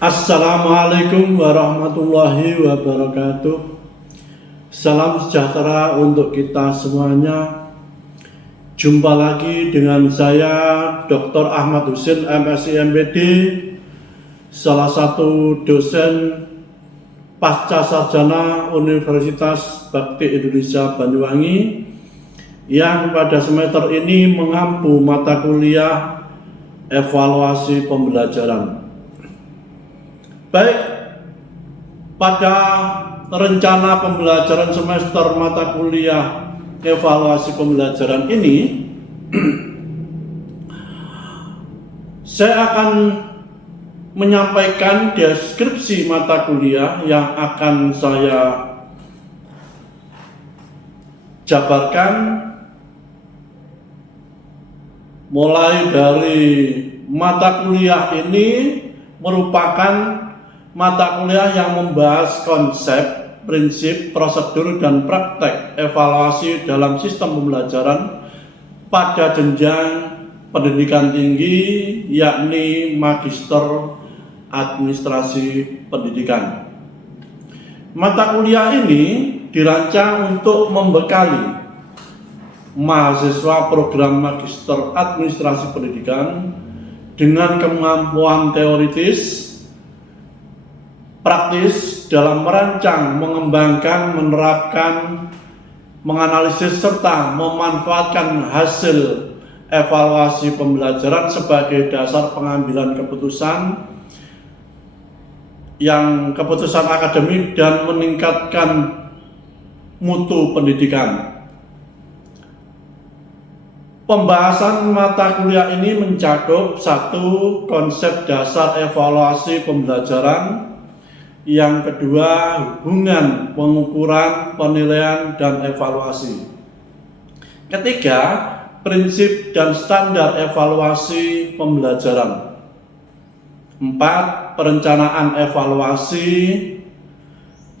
Assalamualaikum warahmatullahi wabarakatuh. Salam sejahtera untuk kita semuanya. Jumpa lagi dengan saya Dr. Ahmad Husin MSI MPD, salah satu dosen pasca sarjana Universitas Bakti Indonesia Banyuwangi yang pada semester ini mengampu mata kuliah evaluasi pembelajaran. Baik, pada rencana pembelajaran semester mata kuliah evaluasi pembelajaran ini, saya akan menyampaikan deskripsi mata kuliah yang akan saya jabarkan mulai dari mata kuliah ini merupakan mata kuliah yang membahas konsep, prinsip, prosedur, dan praktek evaluasi dalam sistem pembelajaran pada jenjang pendidikan tinggi, yakni Magister Administrasi Pendidikan. Mata kuliah ini dirancang untuk membekali mahasiswa program Magister Administrasi Pendidikan dengan kemampuan teoritis, praktis dalam merancang, mengembangkan, menerapkan, menganalisis, serta memanfaatkan hasil evaluasi pembelajaran sebagai dasar pengambilan keputusan akademik dan meningkatkan mutu pendidikan. Pembahasan mata kuliah ini mencakup 1. Konsep dasar evaluasi pembelajaran. Yang kedua, hubungan pengukuran, penilaian, dan evaluasi. Ketiga, prinsip dan standar evaluasi pembelajaran. 4. Perencanaan evaluasi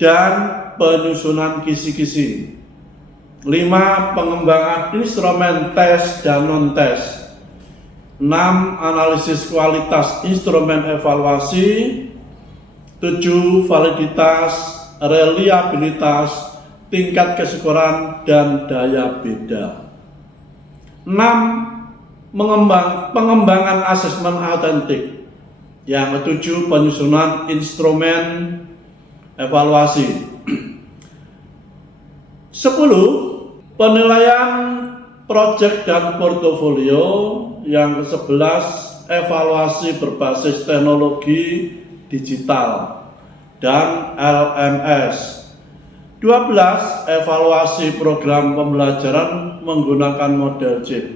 dan penyusunan kisi-kisi. 5. Pengembangan instrumen tes dan non-tes. 6. Analisis kualitas instrumen evaluasi. 7. Validitas, reliabilitas, tingkat kesyukuran, dan daya beda. 6. Pengembangan asesmen autentik. Yang ke-7, penyusunan instrumen evaluasi. 10. Penilaian proyek dan portofolio. Yang ke-11, evaluasi berbasis teknologi digital dan LMS. 12. Evaluasi program pembelajaran menggunakan model JIT.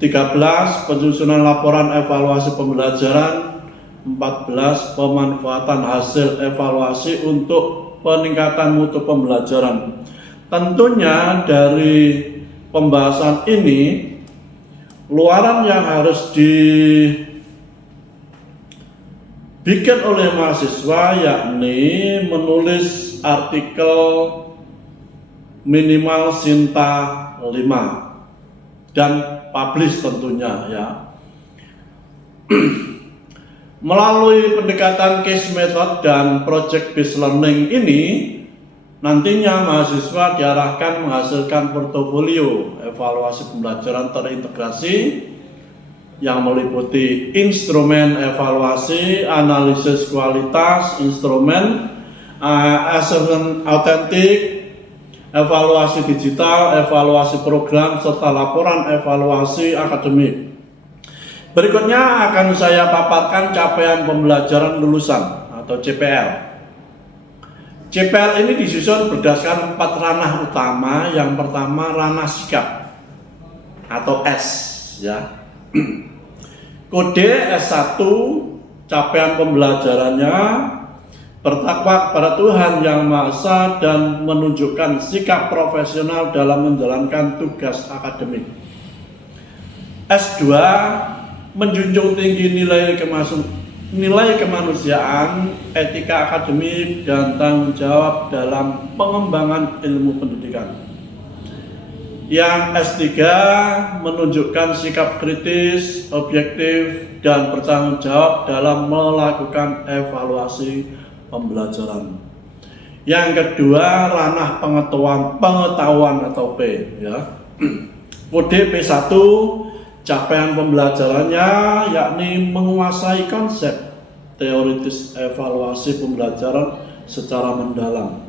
13. Penyusunan laporan evaluasi pembelajaran. 14. Pemanfaatan hasil evaluasi untuk peningkatan mutu pembelajaran. Tentunya dari pembahasan ini, luaran yang harus dibikin oleh mahasiswa yakni menulis artikel minimal Sinta 5 dan publish tentunya ya. Melalui pendekatan case method dan project based learning ini, nantinya mahasiswa diarahkan menghasilkan portofolio evaluasi pembelajaran terintegrasi yang meliputi instrumen evaluasi, analisis kualitas instrumen, asesmen autentik, evaluasi digital, evaluasi program, serta laporan evaluasi akademik. Berikutnya akan saya paparkan capaian pembelajaran lulusan atau CPL. CPL ini disusun berdasarkan 4 ranah utama. Yang pertama, ranah sikap atau S ya. Kode S1, capaian pembelajarannya bertakwa kepada Tuhan Yang Maha Esa dan menunjukkan sikap profesional dalam menjalankan tugas akademik. S2, menjunjung tinggi nilai kemanusiaan, etika akademik, dan tanggung jawab dalam pengembangan ilmu pendidikan. Yang S3 menunjukkan sikap kritis, objektif, dan bertanggung jawab dalam melakukan evaluasi pembelajaran. Yang kedua, ranah pengetahuan atau P, ya. Kode P1, capaian pembelajarannya yakni menguasai konsep teoritis evaluasi pembelajaran secara mendalam.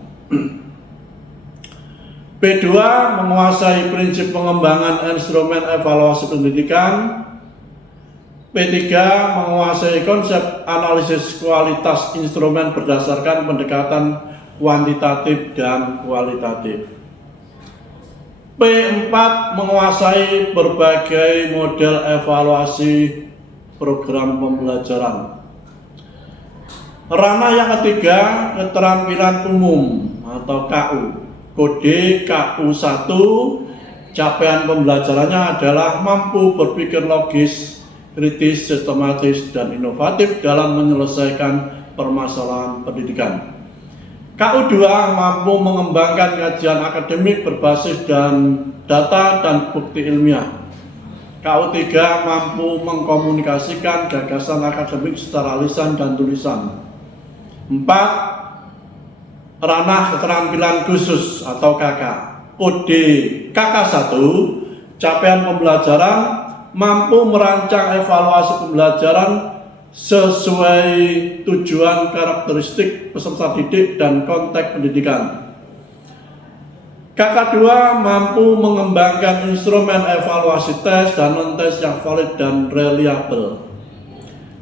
P2, menguasai prinsip pengembangan instrumen evaluasi pendidikan. P3, menguasai konsep analisis kualitas instrumen berdasarkan pendekatan kuantitatif dan kualitatif. P4, menguasai berbagai model evaluasi program pembelajaran. Ranah yang ketiga, keterampilan umum atau KU. Kode KU1, capaian pembelajarannya adalah mampu berpikir logis, kritis, sistematis, dan inovatif dalam menyelesaikan permasalahan pendidikan. KU2, mampu mengembangkan kajian akademik berbasis dan data dan bukti ilmiah. KU3, mampu mengkomunikasikan gagasan akademik secara lisan dan tulisan. 4, ranah keterampilan khusus atau KK. Kode KK1, capaian pembelajaran, mampu merancang evaluasi pembelajaran sesuai tujuan, karakteristik peserta didik, dan konteks pendidikan. KK2, mampu mengembangkan instrumen evaluasi tes dan non-tes yang valid dan reliable.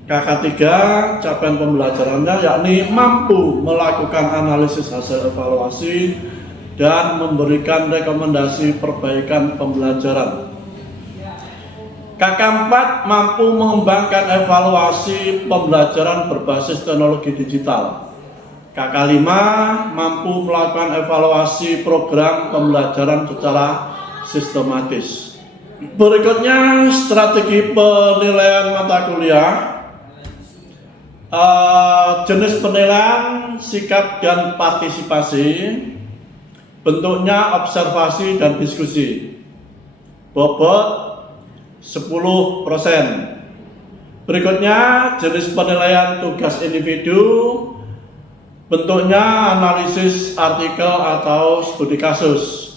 KK3, capaian pembelajarannya yakni mampu melakukan analisis hasil evaluasi dan memberikan rekomendasi perbaikan pembelajaran. KK4, mampu mengembangkan evaluasi pembelajaran berbasis teknologi digital. KK5, mampu melakukan evaluasi program pembelajaran secara sistematis. Berikutnya, strategi penilaian mata kuliah. Jenis penilaian, sikap dan partisipasi. Bentuknya observasi dan diskusi. Bobot 10%. Berikutnya, jenis penilaian tugas individu. Bentuknya analisis artikel atau studi kasus.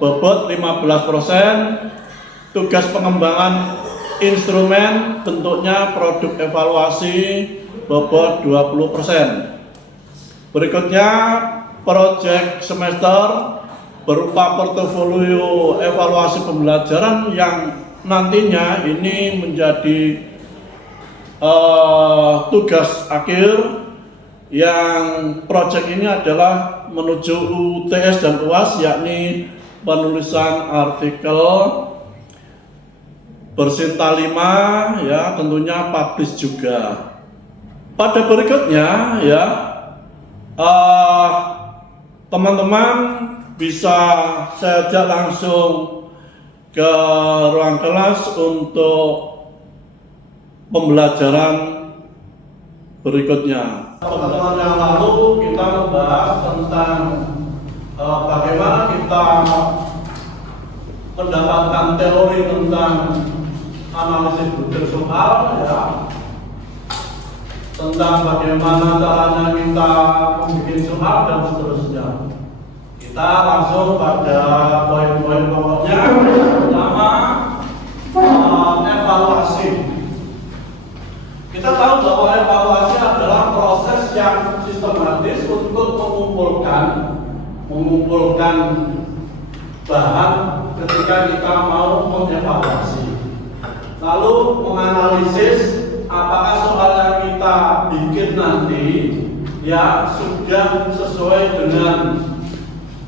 Bobot 15%. Tugas pengembangan instrumen, bentuknya produk evaluasi, bobot 20%. Berikutnya, proyek semester berupa portofolio evaluasi pembelajaran yang nantinya ini menjadi tugas akhir, yang proyek ini adalah menuju UTS dan UAS, yakni penulisan artikel bersinta 5, ya, tentunya publish juga. Pada berikutnya, ya, teman-teman bisa saya ajak langsung ke ruang kelas untuk pembelajaran berikutnya. Pertemuan yang lalu kita membahas tentang bagaimana kita mendapatkan teori tentang analisis butir soal, ya, tentang bagaimana caranya kita membuat soal dan seterusnya. Kita langsung pada poin-poin pokoknya. Pertama, evaluasi. Kita tahu bahwa evaluasi adalah proses yang sistematis untuk mengumpulkan bahan ketika kita mau mengevaluasi. Lalu menganalisis apakah soal yang kita bikin nanti, ya, sudah sesuai dengan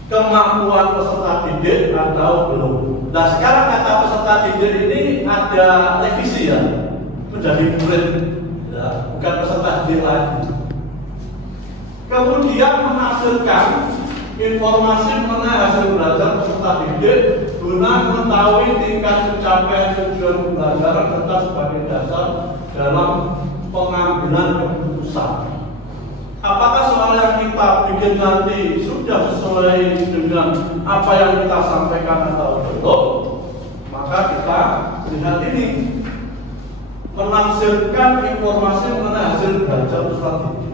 kemampuan peserta didik atau belum. Nah, sekarang kata peserta didik ini ada revisi, ya, menjadi murid, ya, bukan peserta didik lagi. Kemudian menghasilkan informasi mengenai hasil belajar peserta didik guna mengetahui tingkat pencapaian tujuan pembelajaran serta sebagai dasar dalam pengambilan keputusan. apakah soal yang kita bikin nanti sudah sesuai dengan apa yang kita sampaikan atau belum? Maka kita lihat ini, menafsirkan informasi mengenai hasil belajar strategi.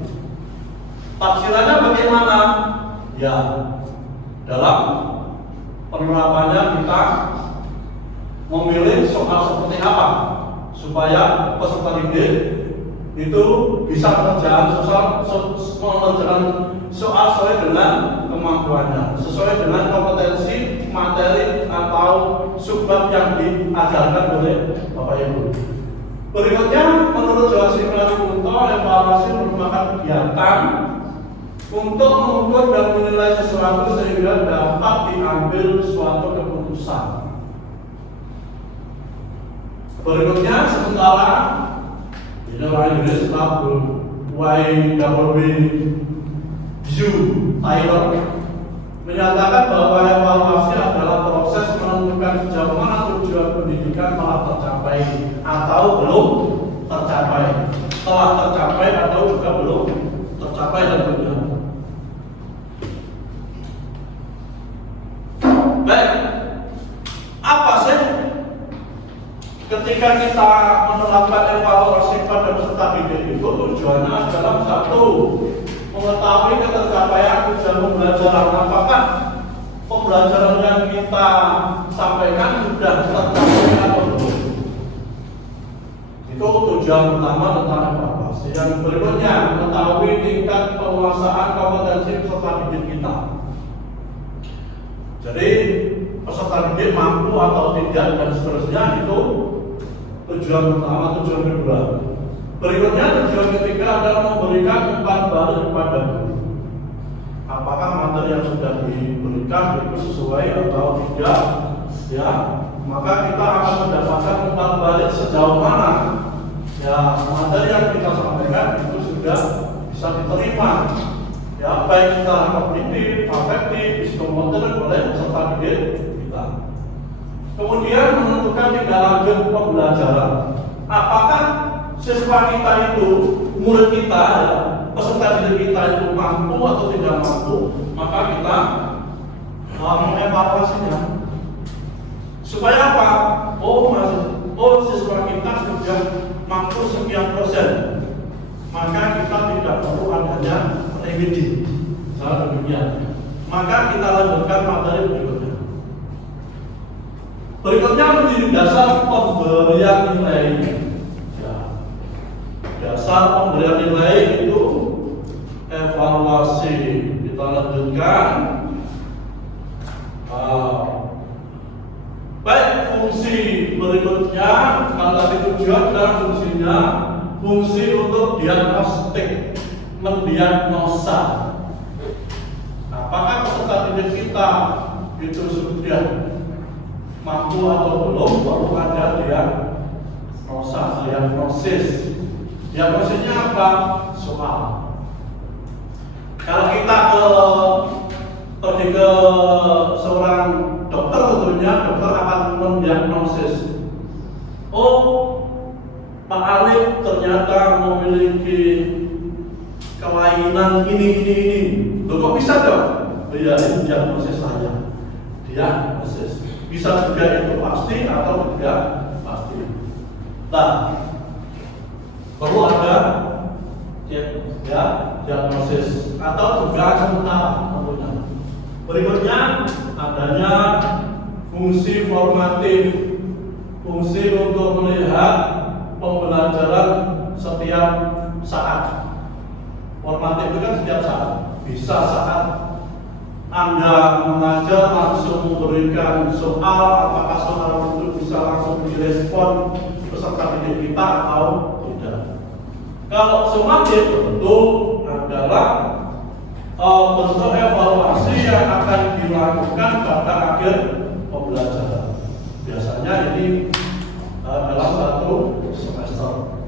Tafsirannya bagaimana? Ya, dalam penerapannya kita memilih soal seperti apa supaya peserta didik itu bisa mengerjakan soal sesuai dengan kemampuannya, sesuai dengan kompetensi materi atau subbab yang diajarkan oleh Bapak Ibu. Berikutnya, menurut Johan Similari Kunto, evaluasi merupakan kegiatan untuk mengukur dan menilai sesuatu sehingga dapat diambil suatu keputusan. Berikutnya, sementara ini orang Inggris YWW Taylor menyatakan bahwa evaluasi adalah proses menentukan sejauh mana tujuan pendidikan telah tercapai atau belum tercapai, telah tercapai atau juga belum tercapai dan benar. Baik, apa sih ketika kita menerapkan evaluasi pada peserta didik itu? Tujuannya adalah satu, mengetahui ketercapaian tujuan pembelajaran. Apakah pembelajaran yang kita sampaikan sudah tercapai atau belum? Itu tujuan utama tentang evaluasi. Yang berikutnya, mengetahui tingkat penguasaan kompetensi peserta didik kita. Jadi peserta didik mampu atau tidak dan seterusnya, itu tujuan pertama. Tujuan kedua, berikutnya tujuan ketiga adalah memberikan umpan balik kepada guru. Apakah materi yang sudah diberikan itu sesuai atau tidak? Ya, maka kita akan mendapatkan umpan balik sejauh mana ya materi yang kita sampaikan itu sudah bisa diterima. Ya, baik secara kognitif, afektif, psikomotor oleh peserta didik kita. Kemudian menentukan tindak lanjut pembelajaran. Apakah siswa kita itu, murid kita, ya, peserta didik kita itu mampu atau tidak mampu? Maka kita mengevaluasinya. Supaya apa? Oh, siswa kita sudah mampu sekian persen. Maka kita tidak perlu adanya remedi. Salah demikian. Maka kita lanjutkan materi berikutnya. Berikutnya menjadi dasar pemberian nilai. Ya. Dasar pemberian nilai itu evaluasi. Kita lanjutkan. Baik, fungsi berikutnya, kalau tadi tujuan dan fungsinya, fungsi untuk diagnostik, mendiagnosa. Apakah peserta didik kita itu sudah mampu atau belum? Baru ada diagnosis. Diagnosisnya apa? Soal. Kalau kita pergi ke seorang dokter, tentunya dokter akan mendiagnosis. Oh, Pak Arif ternyata memiliki kelainan ini. Loh, kok bisa dong? Iya, ini diagnosis saya. Diagnosis. Bisa juga itu pasti atau tidak pasti. Nah, perlu ada diagnosis atau juga sementara tentunya. Berikutnya adanya fungsi formatif, fungsi untuk melihat pembelajaran setiap saat. Formatif itu kan setiap saat. Bisa saat Anda mengajar langsung memberikan soal, apakah soal itu bisa langsung direspon peserta didik kita atau tidak. Kalau sumatif tentu adalah bentuk evaluasi yang akan dilakukan pada akhir pembelajaran. Biasanya ini dalam satu semester.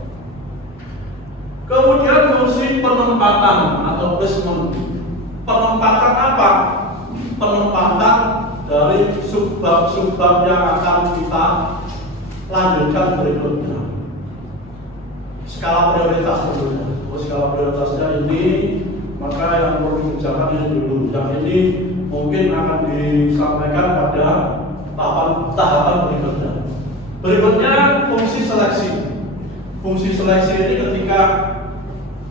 Kemudian fungsi penempatan atau placement. Penempatan apa? Penempatan dari subbab-subbab yang akan kita lanjutkan berikutnya. Skala prioritas tentunya. Skala prioritasnya ini maka yang perlu dikerjakan ini dulu. Yang ini mungkin akan disampaikan pada tahapan berikutnya. Berikutnya fungsi seleksi. Fungsi seleksi ini ketika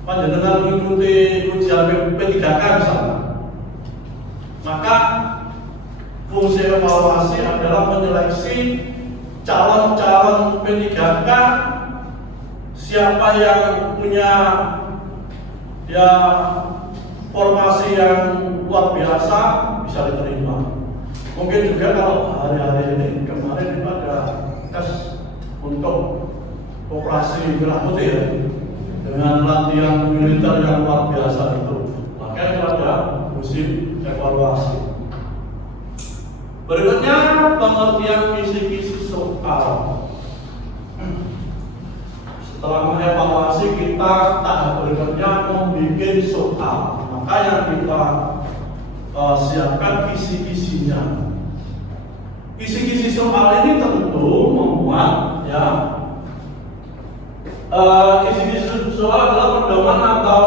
panjenengan mengikuti ujian P3K misalnya, maka fungsi evaluasi adalah menyeleksi calon-calon P3K siapa yang punya ya formasi yang luar biasa bisa diterima. Mungkin juga kalau hari-hari ini kemarin itu ada tes untuk operasi merah putih ya, dengan latihan militer yang luar biasa itu, maka itu ada fungsi evaluasi. Berikutnya pengertian kisi-kisi soal. Setelah mengevaluasi, kita tahap berikutnya membuat soal. Maka yang kita siapkan kisi-kisinya. Kisi-kisi soal ini tentu membuat ya kisi-kisi soal adalah pedoman atau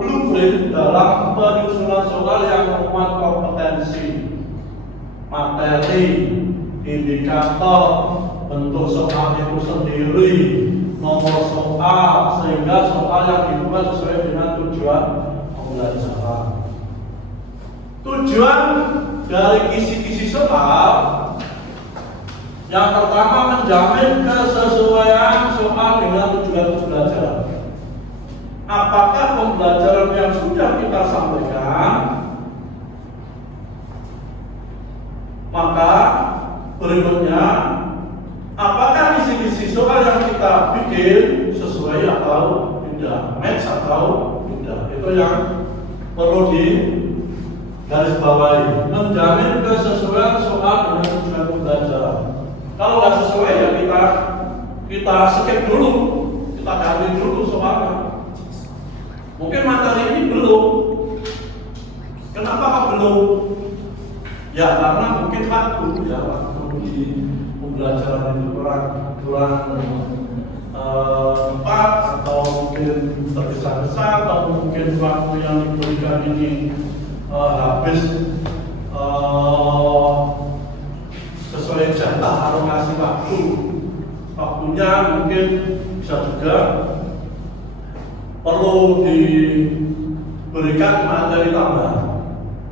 blueprint dalam penyusunan soal yang memuat kompetensi, materi, indikator, bentuk soal itu sendiri, nomor soal, sehingga soal yang dibuat sesuai dengan tujuan pembelajaran. Tujuan dari kisi-kisi soal yang pertama menjamin kesesuaian soal dengan tujuan pembelajaran. Apakah pembelajaran yang sudah kita sampaikan, maka berikutnya apakah kisi-kisi soal yang kita bikin sesuai atau tidak, match atau tidak. Itu yang perlu di garis bawahi. Menjamin kesesuaian soal dengan tujuan pembelajaran. Kalau nggak sesuai ya kita skip dulu, kita ganti dulu soalnya. Mungkin materi ini belum. Kenapa kok belum? Ya karena mungkin waktu di pembelajaran itu kurang tepat, atau mungkin tergesa-gesa, atau mungkin waktu yang diberikan ini habis sesuai jatah alokasi waktunya mungkin bisa juga perlu diberikan materi tambahan.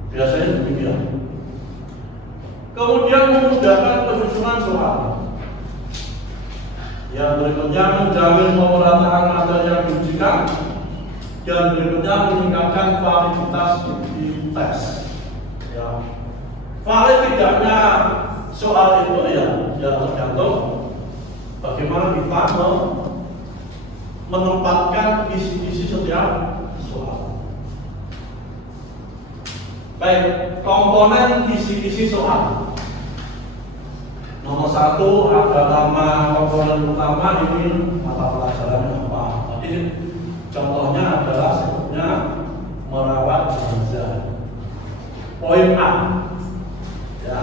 Biasanya demikian. Kemudian memudahkan penyusunan soal. Yang berikutnya menjamin pemerataan materi yang diujikan. Dan berikutnya meningkatkan validitas di tes. Ya. Valid tidaknya soal itu ya tergantung bagaimana kita menempatkan isi-isi setiap soal. Baik, komponen isi-isi soal. Nomor satu ada nama komponen utama, ini mata pelajaran apa. Jadi contohnya adalah sebutnya merawat jenazah. Poin A, ya,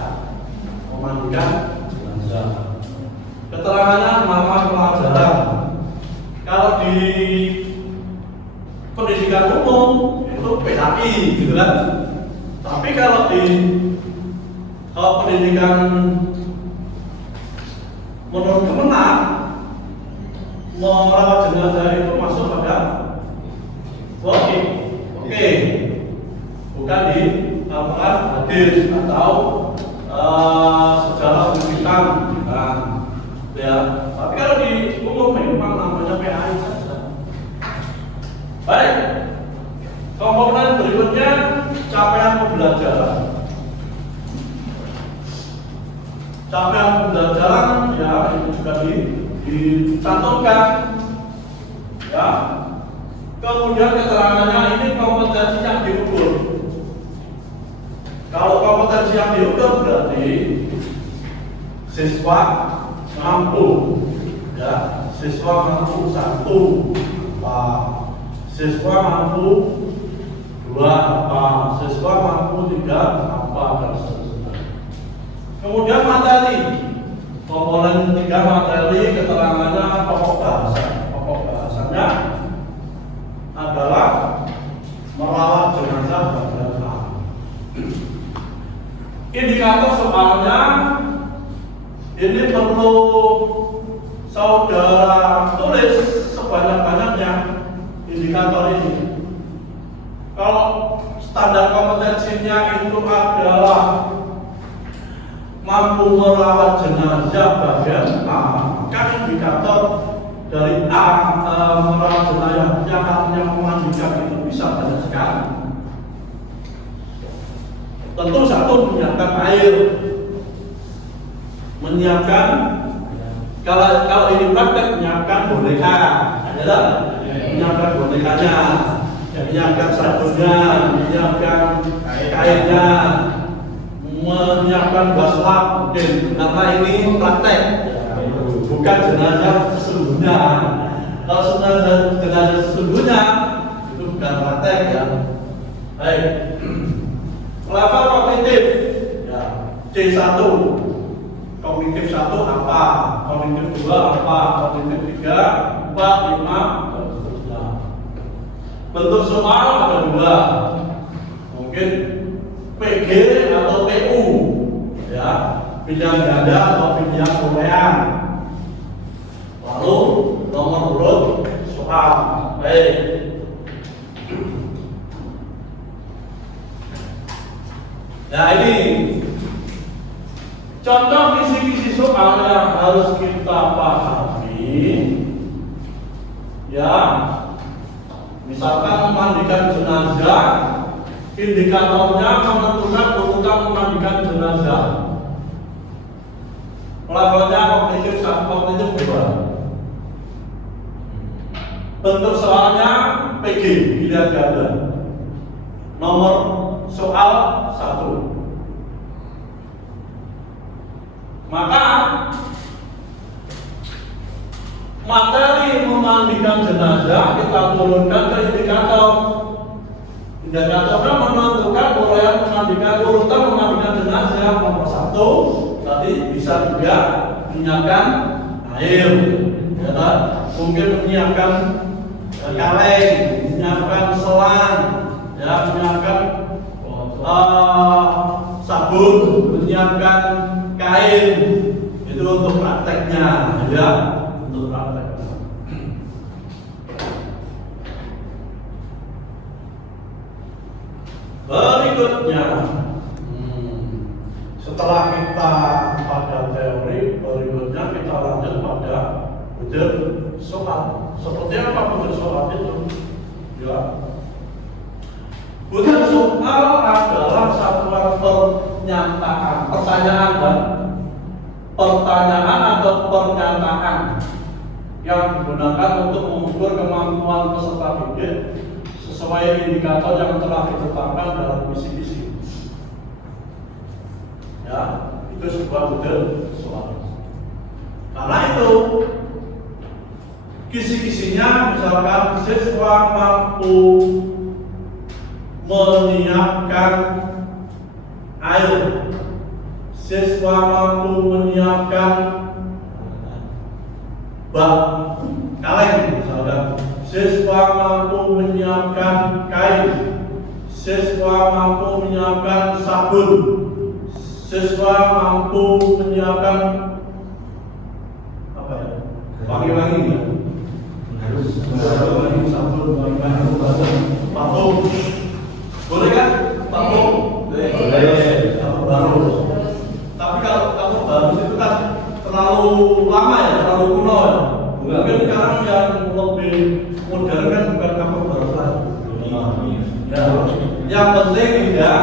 memandikan jenazah. Keterangannya nama pelajaran. Kalau di pendidikan umum itu PKI gitu kan. Tapi kalau di pendidikan menurut Kemenak, merawat jenazah itu masuk pada oke, bukan di hadis atau sejarah pendidikan, kan? Ya. Tapi kalau di umum memang namanya PAI saja. Baik. Komponen berikutnya capaian pembelajaran. Capaian pembelajaran ya itu juga dicantumkan. Ya. Kemudian keterangannya ini kompetensi yang diukur. Kalau kompetensi yang diukur berarti siswa mampu, ya, siswa mampu 1 apa, siswa mampu 2 apa, siswa mampu 3 apa, dan seterusnya. Kemudian materi, komponen 3 materi, keterangannya pokok bahasa. Pokok bahasanya adalah merawat indikator soalnya ini perlu saudara tulis sebanyak-banyaknya indikator ini. Kalau standar kompetensinya itu adalah mampu merawat jenazah bagian A, maka indikator dari A merawat jenazah yang memandikan itu bisa banyak sekali. Tentu satu, menyiapkan air, menyiapkan kalau ini praktek menyiapkan boneka, adalah menyiapkan bonekanya, menyiapkan sabunnya, menyiapkan kainnya, menyiapkan baslap mungkin, karena ini praktek, bukan jenazah sesungguhnya. Kalau jenazah sesungguhnya itu bukan praktek ya. Baik. Level kognitif ya, C1. Kognitif 1 apa? Kognitif 2 apa? Kognitif 3, 4, 5 dan seterusnya. Bentuk soal ada 2. Mungkin PG atau PU ya, pilihan ganda atau pilihan urean. Lalu nomor urut soal. Baik. Nah ini contoh kisi-kisi soal yang harus kita pahami. Ya, misalkan memandikan jenazah, indikatornya menentukan urutan memandikan jenazah. Levelnya kognitif 1, kognitif 2. Bentuk soalnya PG, pilihan ganda. Nomor soal 1. Maka materi memandikan jenazah kita turunkan ke indikator. Indikatornya menentukan urutan memandikan jenazah. Nomor 1 tadi bisa juga menyiapkan air, ya kan? Mungkin menyiapkan kaleng, menyiapkan selang, ya, menyiapkan sabun, menyiapkan kain. Itu untuk prakteknya, ya, untuk prakteknya. Berikutnya, setelah kita pada teori, berikutnya kita lanjut pada model soal. Seperti apa model soal itu? Ya. Model soal adalah satuan pernyataan, pertanyaan dan pertanyaan atau pernyataan yang digunakan untuk mengukur kemampuan peserta didik sesuai indikator yang telah ditetapkan dalam kisi-kisi. Ya, itu sebuah model soal. Karena itu kisi-kisinya misalkan siswa mampu menyiapkan air, siswa mampu menyiapkan bak kaleng, misalkan siswa mampu menyiapkan kain, siswa mampu menyiapkan sabun, siswa mampu menyiapkan apa ya? Wangi-wangi ya? Harus wangi sabun, wangi-wangi parfum. Boleh kan? Parfum? Boleh. Baru. Tapi kalau kamu baru itu kan terlalu lama ya, terlalu kuno ya. Mungkin sekarang yang lebih modern kan bukan kamu baru lagi. Ya. Yang penting tidak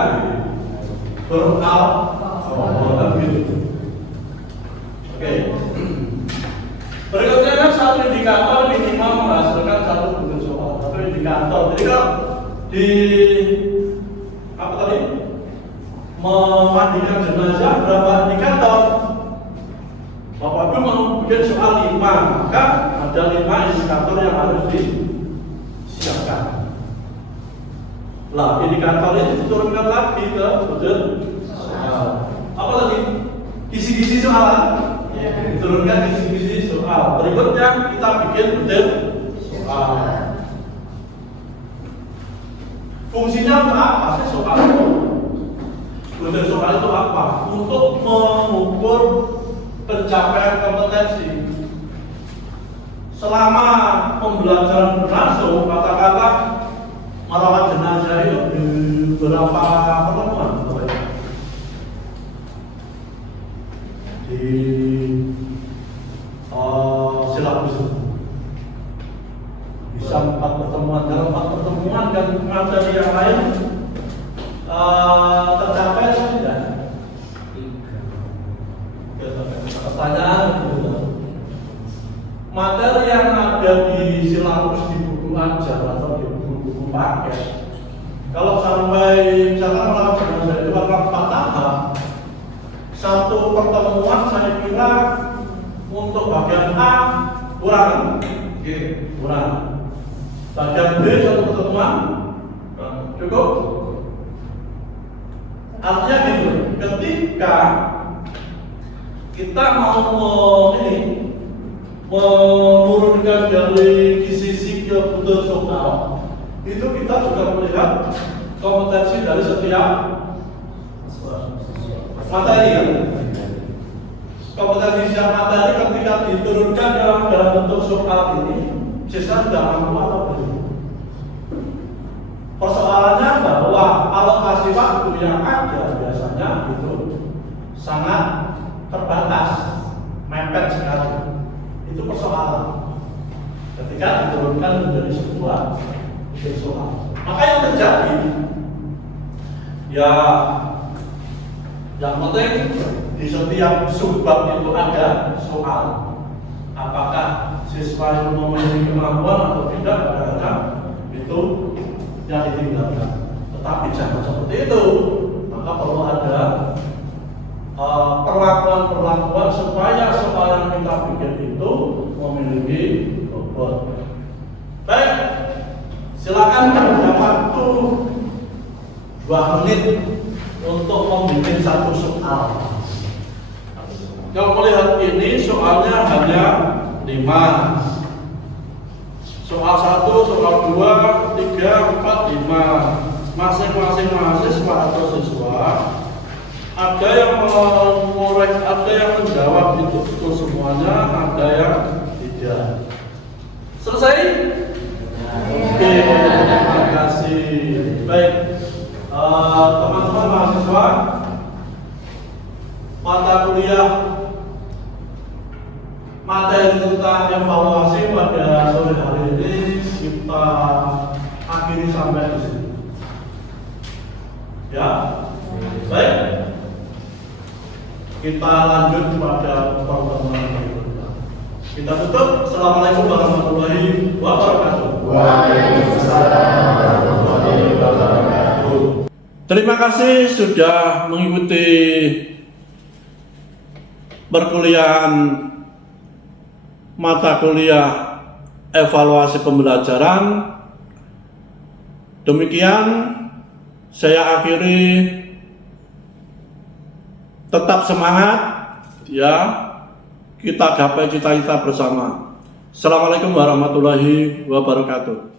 beralkohol gitu. Oke. Berikutnya kan satu indikator minimal menghasilkan satu bentuk soal. Satu indikator. Jadi kalau di apa tadi? Memandikan jenazah berapa indikator? Bapak Ibu mau bikin soal 5, maka ada 5 indikator yang harus disiapkan. Lah, indikator itu diturunkan lagi ke model soal. Apa tadi? Kisi-kisi soal. Diturunkan kisi-kisi soal. Berikutnya kita bikin model soal. Fungsinya untuk apa sih soal itu? Butuh soal itu apa? Untuk mengukur pencapaian kompetensi. Selama pembelajaran berlangsung, kata-kata merawat jenazah itu di beberapa pertemuan, di silabus bisa 4 pertemuan, dalam 4 pertemuan dan materi yang lain tercapai atau tidak? Pertanyaan materi yang ada di silabus di buku ajar atau di buku paket, kalau sampai misalkan merawat jenazah itu ada 4 tahap, satu pertemuan saya kira untuk bagian A kurang, kurang. Bagian B satu pertemuan cukup. Artinya gitu, ketika kita mau menurunkan dari sisi kebutuhan soal, itu kita juga melihat kompetensi dari setiap materi ya. Kompetensi setiap materi ketika diturunkan dalam bentuk soal ini, siswa sudah mampu atau belum? Persoalannya bahwa alokasi waktu yang ada biasanya itu sangat terbatas, mepet sekali. Itu persoalan ketika diturunkan menjadi sebuah soal. Maka yang terjadi ya, yang penting di setiap subbab itu ada soal. Apakah siswa itu memiliki kemampuan atau tidak, kadang-kadang itu yang ditinggalkan. Tetapi jangan seperti itu. Maka perlu ada perlakuan-perlakuan supaya soal yang kita bikin itu memiliki bobot. Baik, silakan ada waktu 2 menit untuk membuat satu soal. Kalau melihat ini soalnya hanya 5. Soal 1, soal 2, 3, 4, 5. Masing-masing mahasiswa atau siswa ada yang mengorek, ada yang menjawab itu betul semuanya, ada yang tidak. Selesai? Oke, terima kasih. Baik, teman-teman mahasiswa, mata kuliah materi tentang evaluasi pada sore hari ini kita akhiri sampai di sini. Ya, baik. Kita lanjut pada pertemuan berikutnya. Kita tutup. Assalamualaikum warahmatullahi wabarakatuh. Waalaikumsalam warahmatullahi wabarakatuh. Terima kasih sudah mengikuti perkuliahan mata kuliah evaluasi pembelajaran. Demikian saya akhiri. Tetap semangat ya, kita gapai cita-cita bersama. Assalamualaikum warahmatullahi wabarakatuh.